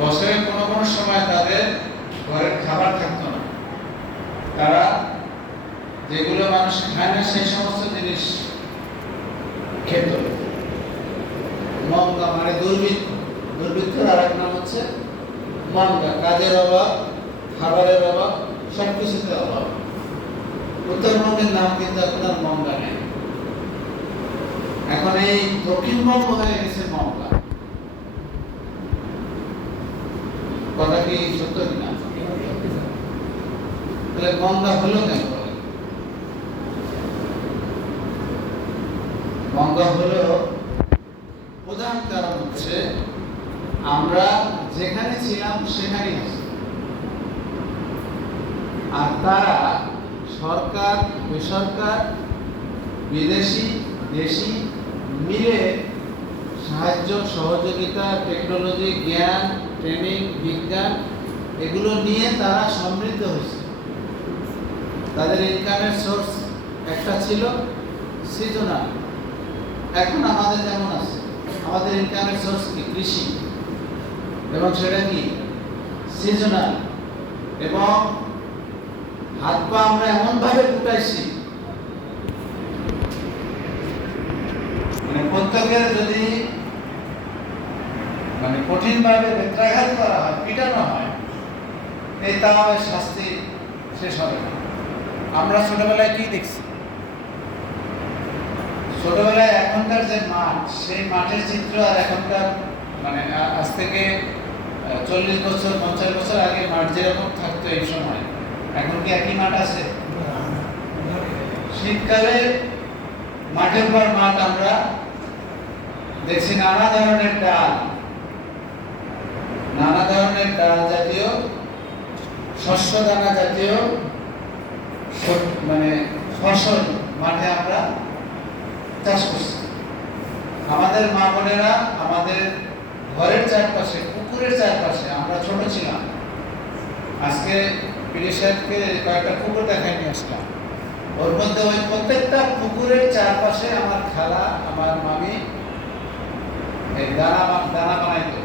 বছরে কোনো কোনো সময় তাদের ঘরের খাবার থাকতো না, তারা যেগুলো মানুষ খায় না সেই সমস্ত জিনিস খেত। মঙ্গা মানে দুর্ভিক্ষ, দুর্ভিক্ষের আর এক নাম হচ্ছে মঙ্গা। কাজের অভাব, খাবারের অভাব, সবকিছুতে অভাব। উত্তরবঙ্গের নাম কিন্তু এখন আর মঙ্গা নেই, এখন এই দক্ষিণবঙ্গ হয়ে গেছে মঙ্গা। কথা কি সত্য কিনা? তাহলে মঙ্গা হলো কেন? মঙ্গা হলো প্রধান কারণ হচ্ছে আমরা যেখানে ছিলাম সেখানেই আছি, আর তারা সরকার, বেসরকার, বিদেশি, দেশি মিলে সাহায্য, সহযোগিতা, টেকনোলজি, জ্ঞান, ট্রেনিং, বিজ্ঞান এগুলো নিয়ে তারা সমৃদ্ধ হয়েছে। তাদের ইনকামের সোর্স একটা ছিল সিজনাল। এখন আমাদের যেমন আছে, আমাদের ইনকামের সোর্স কি? কৃষি, এবং সেটা কি সিজনাল। এবং হাত পা আমরা এমনভাবে গুটাইছি, মানে প্রত্যেকের যদি মানে কঠিনভাবে বেত্রাঘাত করা হয়, পিটানো হয়, এই তাও শাস্তি শেষ হবে না। আমরা ছোটবেলায় কি দেখছি? ছোটবেলায় এখনকার যে মাঠ, সেই মাঠের চিত্র আর এখনকার, মানে আজ থেকে 40 বছর 50 বছর আগে মাঠ যেরকম থাকতো এই সময়, এখন কি একই মাঠ আছে? শীতকালে মাঠের পর মাঠ আমরা দেখছি নানা ধরনের ডাল, নানা ধরনের ডাল জাতীয়, শস্য দানা জাতীয় মানে ফসল মাঠে আমরা চাষ করছি। আমাদের মা বোনেরা আমাদের ঘরের চারপাশে, পুকুরের চারপাশে, আমরা ছোট ছিলাম, আজকে পিডি সাহেবকে কয়েকটা পুকুর দেখাই নিয়ে আসলাম, ওর মধ্যে ওই প্রত্যেকটা পুকুরের চারপাশে আমার খালা, আমার মামি এই দানা বানাইতো।